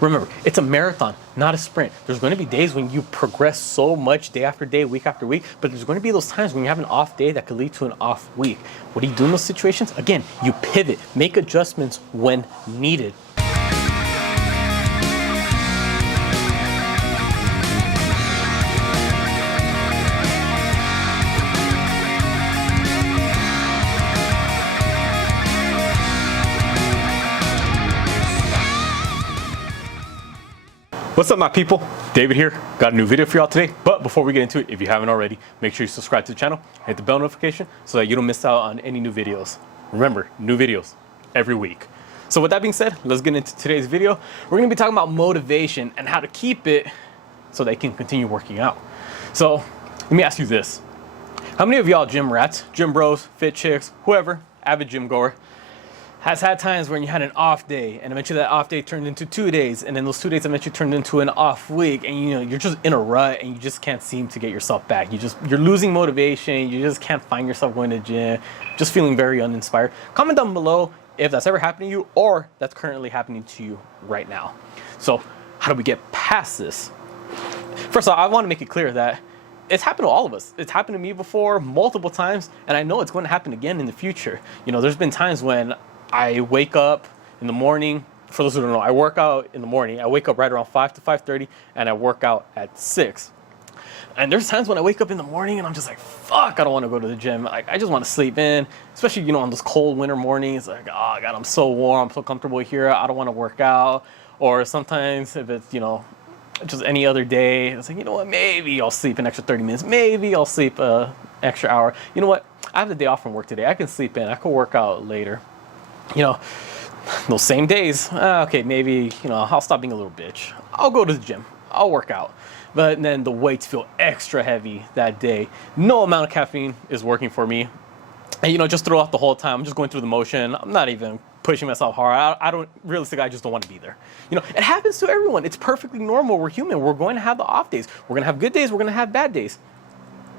Remember, it's a marathon, not a sprint. There's going to be days when you progress so much day after day, week after week, but there's going to be those times when you have an off day that could lead to an off week. What do you do in those situations? Again, you pivot, make adjustments when needed. What's up, my people? David here. Got a new video for y'all today. But before we get into it, if you haven't already, make sure you subscribe to the channel, hit the bell notification so that you don't miss out on any new videos. Remember, new videos every week. So with that being said, let's get into today's video. We're gonna be talking about motivation and how to keep it so that you can continue working out. So let me ask you this. How many of y'all gym rats, gym bros, fit chicks, whoever, avid gym goer, has had times when you had an off day and eventually that off day turned into 2 days and then those 2 days eventually turned into an off week and you're just in a rut and you just can't seem to get yourself back. You're losing motivation. You just can't find yourself going to the gym, just feeling very uninspired. Comment down below if that's ever happened to you or that's currently happening to you right now. So how do we get past this? First of all, I want to make it clear that it's happened to all of us. It's happened to me before multiple times and I know it's going to happen again in the future. There's been times when I wake up in the morning. For those who don't know, I work out in the morning. I wake up right around 5 to 5:30 and I work out at 6. And there's times when I wake up in the morning and I'm just like, fuck, I don't want to go to the gym. I just want to sleep in, especially, on those cold winter mornings. Like, oh God, I'm so warm. I'm so comfortable here. I don't want to work out. Or sometimes if it's, just any other day, it's like, what, maybe I'll sleep an extra 30 minutes. Maybe I'll sleep an extra hour. You know what? I have the day off from work today. I can sleep in. I can work out later. Those same days, okay, maybe, I'll stop being a little bitch. I'll go to the gym. I'll work out. But then the weights feel extra heavy that day. No amount of caffeine is working for me. And, just throughout the whole time, I'm just going through the motion. I'm not even pushing myself hard. I just don't want to be there. It happens to everyone. It's perfectly normal. We're human. We're going to have the off days. We're going to have good days. We're going to have bad days.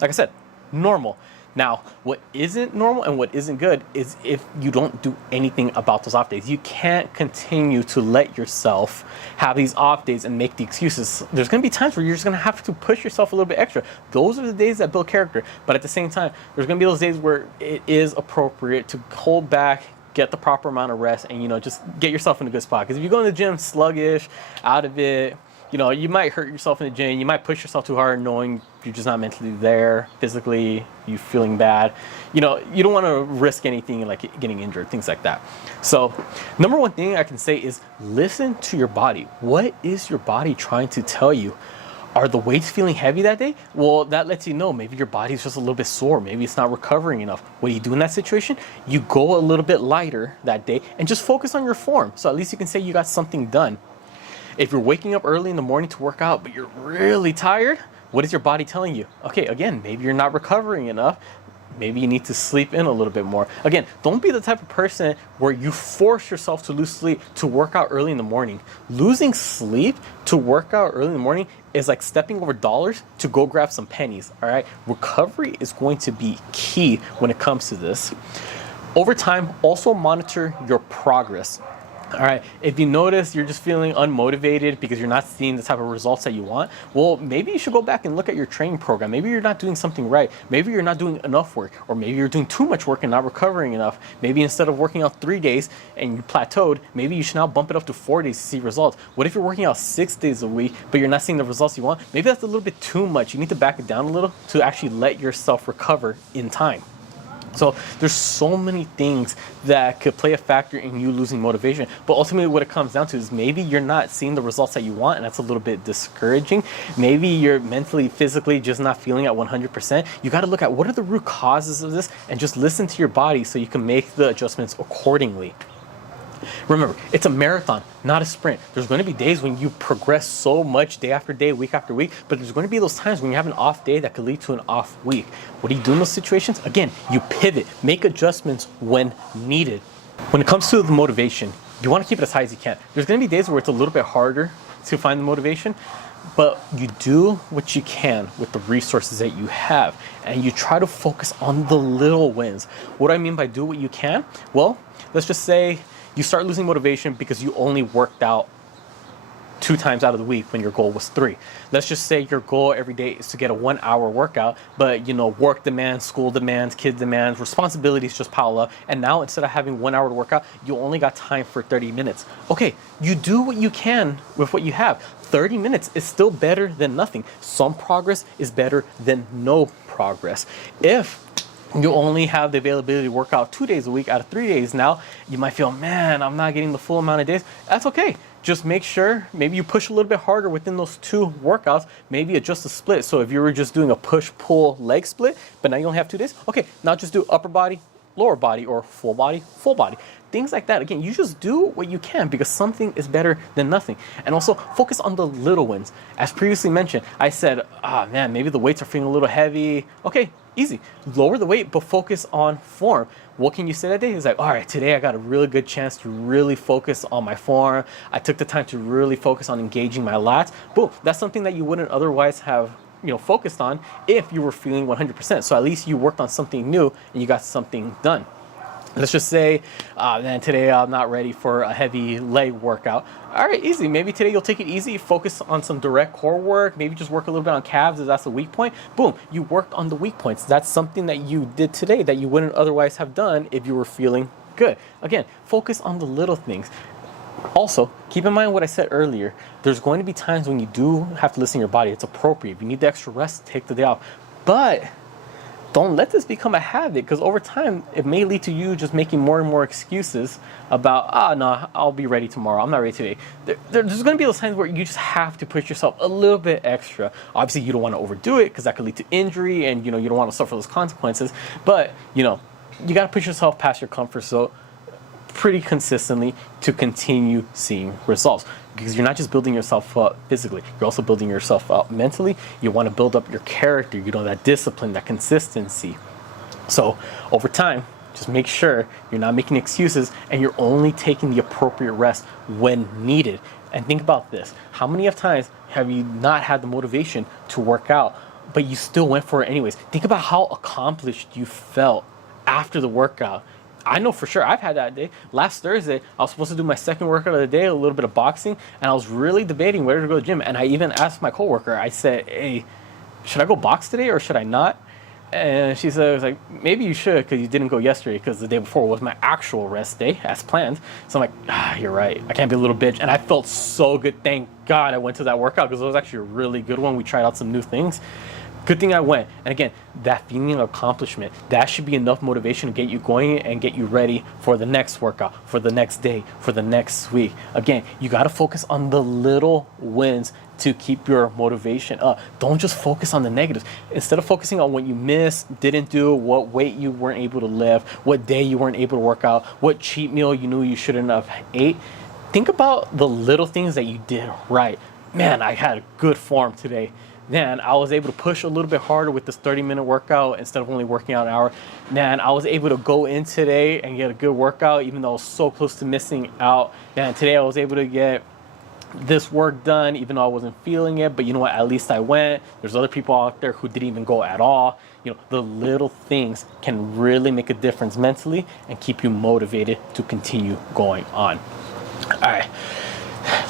Like I said, normal. Now, what isn't normal and what isn't good is if you don't do anything about those off days. You can't continue to let yourself have these off days and make the excuses. There's going to be times where you're just going to have to push yourself a little bit extra. Those are the days that build character. But at the same time, there's going to be those days where it is appropriate to hold back, get the proper amount of rest, and, just get yourself in a good spot. Because if you go in the gym sluggish, out of it, you might hurt yourself in the gym. You might push yourself too hard knowing you're just not mentally there, physically, you feeling bad. You don't want to risk anything like getting injured, things like that. So number one thing I can say is listen to your body. What is your body trying to tell you? Are the weights feeling heavy that day? Well, that lets you know maybe your body's just a little bit sore. Maybe it's not recovering enough. What do you do in that situation? You go a little bit lighter that day and just focus on your form. So at least you can say you got something done. If you're waking up early in the morning to work out, but you're really tired, what is your body telling you? Okay, again, maybe you're not recovering enough. Maybe you need to sleep in a little bit more. Again, don't be the type of person where you force yourself to lose sleep to work out early in the morning. Losing sleep to work out early in the morning is like stepping over dollars to go grab some pennies, all right? Recovery is going to be key when it comes to this. Over time, also monitor your progress. All right, if you notice you're just feeling unmotivated because you're not seeing the type of results that you want, well, maybe you should go back and look at your training program. Maybe you're not doing something right. Maybe you're not doing enough work, or maybe you're doing too much work and not recovering enough. Maybe instead of working out 3 days and you plateaued, maybe you should now bump it up to 4 days to see results. What if you're working out 6 days a week, but you're not seeing the results you want? Maybe that's a little bit too much. You need to back it down a little to actually let yourself recover in time. So there's so many things that could play a factor in you losing motivation. But ultimately what it comes down to is maybe you're not seeing the results that you want, and that's a little bit discouraging. Maybe you're mentally, physically just not feeling at 100%. You got to look at what are the root causes of this and just listen to your body so you can make the adjustments accordingly. Remember, it's a marathon, not a sprint. There's going to be days when you progress so much day after day, week after week, but there's going to be those times when you have an off day that could lead to an off week. What do you do in those situations? Again, you pivot, make adjustments when needed. When it comes to the motivation, you want to keep it as high as you can. There's going to be days where it's a little bit harder to find the motivation, but you do what you can with the resources that you have, and you try to focus on the little wins. What do I mean by do what you can? Well, let's just say you start losing motivation because you only worked out 2 times out of the week when your goal was 3. Let's just say your goal every day is to get a 1-hour workout, but work demands, school demands, kid demands, responsibilities just pile up, and now instead of having 1 hour to work out, you only got time for 30 minutes. Okay, you do what you can with what you have. 30 minutes is still better than nothing. Some progress is better than no progress. If you only have the availability to work out 2 days a week out of 3 days now, you might feel, man, I'm not getting the full amount of days. That's okay. Just make sure maybe you push a little bit harder within those 2 workouts, maybe adjust the split. So if you were just doing a push-pull leg split, but now you only have 2 days, okay, now just do upper body, lower body, or full body, full body. Things like that. Again, you just do what you can because something is better than nothing. And also focus on the little wins. As previously mentioned, I said, man, maybe the weights are feeling a little heavy. Okay, easy. Lower the weight, but focus on form. What can you say that day? It's like, all right, today I got a really good chance to really focus on my form. I took the time to really focus on engaging my lats. Boom, that's something that you wouldn't otherwise have focused on if you were feeling 100%. So at least you worked on something new and you got something done. Let's just say, man, today I'm not ready for a heavy leg workout. All right, easy. Maybe today you'll take it easy, focus on some direct core work, maybe just work a little bit on calves if that's a weak point. Boom, you worked on the weak points. That's something that you did today that you wouldn't otherwise have done if you were feeling good. Again, focus on the little things. Also, keep in mind what I said earlier. There's going to be times when you do have to listen to your body. It's appropriate. If you need the extra rest, take the day off. But don't let this become a habit, because over time, it may lead to you just making more and more excuses about, no, I'll be ready tomorrow. I'm not ready today. There's going to be those times where you just have to push yourself a little bit extra. Obviously, you don't want to overdo it because that could lead to injury and, you don't want to suffer those consequences. But, you got to push yourself past your comfort zone pretty consistently to continue seeing results, because you're not just building yourself up physically, you're also building yourself up mentally. You want to build up your character, that discipline, that consistency. So over time, just make sure you're not making excuses and you're only taking the appropriate rest when needed. And think about this. How many of times have you not had the motivation to work out, but you still went for it anyways? Think about how accomplished you felt after the workout. I know for sure I've had that day. Last Thursday, I was supposed to do my second workout of the day, a little bit of boxing, and I was really debating where to go to the gym. And I even asked my coworker, I said, hey, should I go box today or should I not? And she said, I was like, maybe you should, because you didn't go yesterday, because the day before was my actual rest day as planned. So I'm like, you're right. I can't be a little bitch. And I felt so good. Thank God I went to that workout, because it was actually a really good one. We tried out some new things. Good thing I went. And again, that feeling of accomplishment, that should be enough motivation to get you going and get you ready for the next workout, for the next day, for the next week. Again, you got to focus on the little wins to keep your motivation up. Don't just focus on the negatives. Instead of focusing on what you missed, didn't do, what weight you weren't able to lift, what day you weren't able to work out, what cheat meal you knew you shouldn't have ate, think about the little things that you did right. Man, I had good form today. Man, I was able to push a little bit harder with this 30-minute workout instead of only working out an hour. Man, I was able to go in today and get a good workout, even though I was so close to missing out. Man, today I was able to get this work done, even though I wasn't feeling it. But you know what? At least I went. There's other people out there who didn't even go at all. The little things can really make a difference mentally and keep you motivated to continue going on. All right.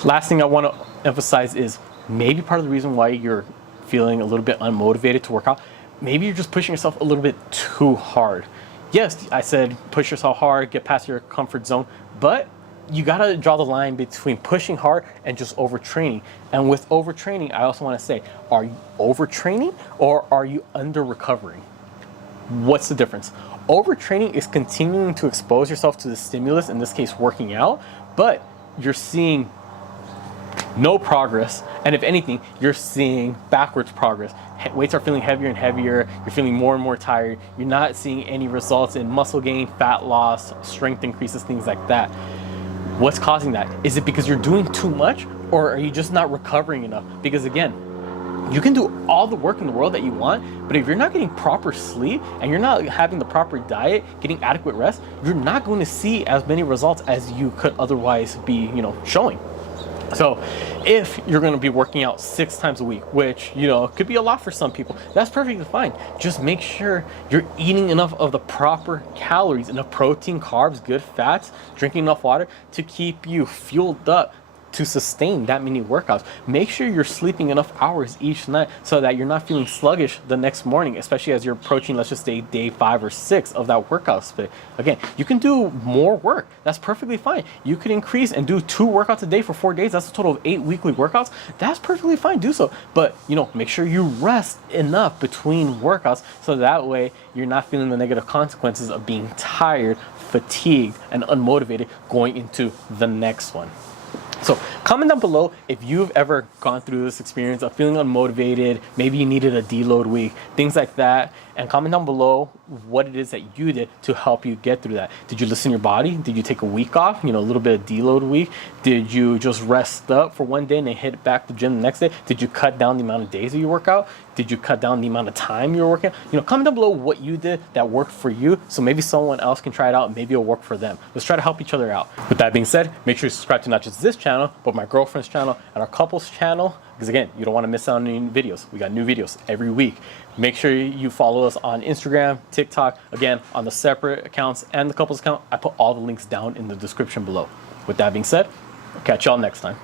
Last thing I want to emphasize is maybe part of the reason why you're feeling a little bit unmotivated to work out, maybe you're just pushing yourself a little bit too hard. Yes, I said push yourself hard, get past your comfort zone, but you got to draw the line between pushing hard and just overtraining. And with overtraining, I also want to say, are you overtraining or are you under recovering? What's the difference? Overtraining is continuing to expose yourself to the stimulus, in this case working out, but you're seeing no progress, and if anything, you're seeing backwards progress. Weights are feeling heavier and heavier, you're feeling more and more tired, you're not seeing any results in muscle gain, fat loss, strength increases, things like that. What's causing that? Is it because you're doing too much, or are you just not recovering enough? Because again, you can do all the work in the world that you want, but if you're not getting proper sleep and you're not having the proper diet, getting adequate rest, you're not going to see as many results as you could otherwise be, showing. So if you're going to be working out 6 times a week, which, could be a lot for some people, that's perfectly fine. Just make sure you're eating enough of the proper calories, enough protein, carbs, good fats, drinking enough water to keep you fueled up to sustain that many workouts. Make sure you're sleeping enough hours each night so that you're not feeling sluggish the next morning, especially as you're approaching, let's just say, day 5 or 6 of that workout split. Again, you can do more work. That's perfectly fine. You could increase and do 2 workouts a day for 4 days. That's a total of 8 weekly workouts. That's perfectly fine. Do so. But, make sure you rest enough between workouts so that way you're not feeling the negative consequences of being tired, fatigued, and unmotivated going into the next one. So comment down below if you've ever gone through this experience of feeling unmotivated, maybe you needed a deload week, things like that. And comment down below what it is that you did to help you get through that. Did you listen to your body? Did you take a week off? A little bit of deload week? Did you just rest up for one day and then hit back to the gym the next day? Did you cut down the amount of days that you work out? Did you cut down the amount of time you were working out? Comment down below what you did that worked for you, so maybe someone else can try it out and maybe it'll work for them. Let's try to help each other out. With that being said, make sure you subscribe to not just this channel, but my girlfriend's channel and our couple's channel, because again, you don't want to miss out on any videos. We got new videos every week. Make sure you follow us on Instagram, TikTok, again, on the separate accounts and the couple's account. I put all the links down in the description below. With that being said, I'll catch y'all next time.